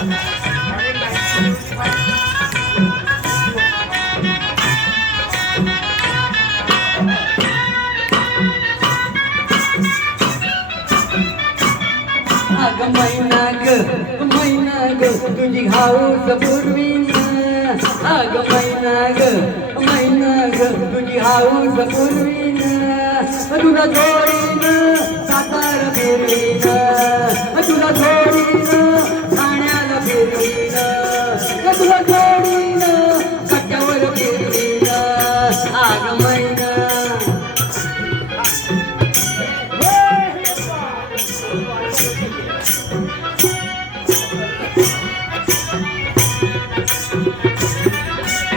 अग मैना ग तुझी हाऊस पूर्वीन अग मैना ग तुझी हाऊस पूर्वीन तुला जोडीन सातार फिरवीन तुला जोडीन ठाण्याला फिरवीन तुला जोडीन कट्ट्यावर फिरवीन अग मैना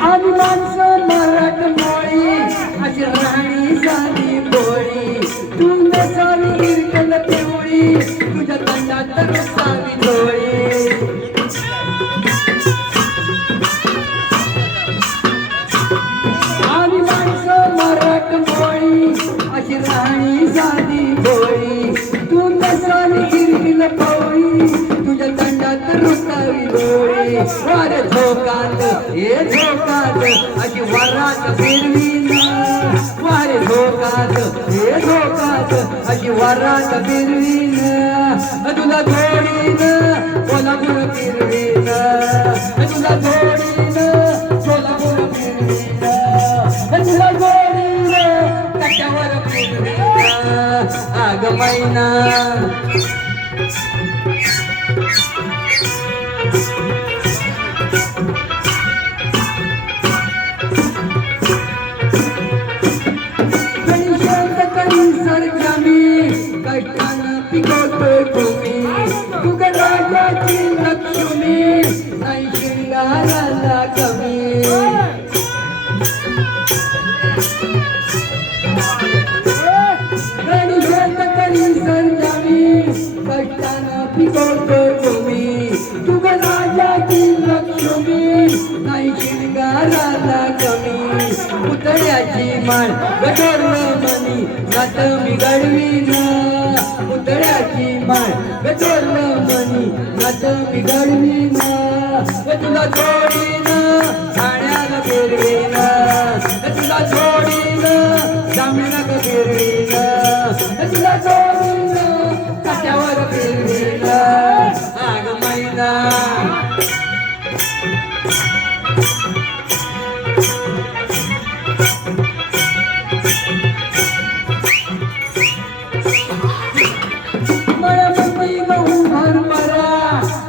आम्ही माणसं मराठमोळी अशी राणी साधी बोळी तू नसावी हिरकल पिवळी तुझ्या तंडात रसावी डोळी आम्ही माणसं मराठमोळी अशी राणी साधी बोळी तू नसावी हिरकल पिवळी तुझ्या तंडात रसावी डोळी वारे झोकात हे झोकात अशी वरात फिरवीन वारे झोकात हे झोकात अशी वरात फिरवीन तुला जोडीन कोल्हापूर फिरवीन तुला जोडीन सोलापूर फिरवीन तुला जोडीन कट्ट्यावर फिरवीन अग मैना कष्टानं पिकवतोय भूमी तुझ्या राजाची लक्ष्मी नाही शृंगाराला कमी गणेशात करी सरजामी कष्टानं पिकवतोय भूमी तुझ्या राजाची लक्ष्मी नाही शृंगाराला कमी पुतळ्याची माळ गडोरलं मनी नात मी घडवीन पुतळ्याची माळ गडोरलं मनी नात मी घडवीन तुला जोडीन ठाण्याला फिरवीन तुला जोडीन जामण्याला फिरवीन तुला जोडीन काट्यावर फिरवीन अग मैना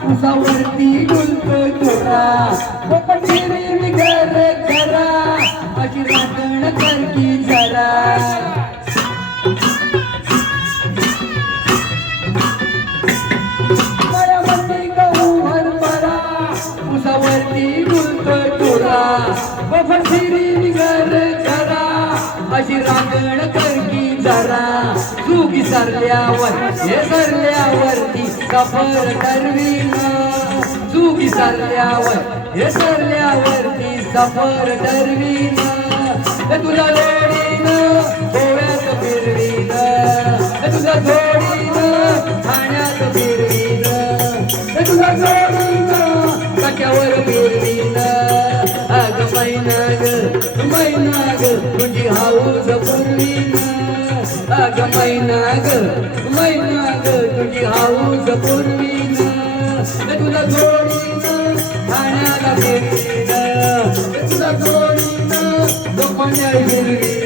उसावरती डुलतो चोरा फिरवी घर घरा अशी राखण करकी जरा मळ्यामध्ये गहू हरभरा उसावरती डुलतो चोरा फिरवी घर घरा अशी राखण करकी जरा चुकी सरल्यावर हे सरल्यावरती सफर ठरवीन चुकी सरल्यावर हे सरल्यावरती सफर ठरवीन तुला जोडीन गोव्यात फिरवीन तुला जोडीन ठाण्यात फिरवीन तुला जोडीन कट्ट्यावर फिरवीन अग मैना ग तुझी हाऊस पूर्वीन अग मैना ग तुझी हाऊस पूर्वीन तुला जोडीन ठाण्याला फिरवीन तुला जोडीन लोकांना फिरवीन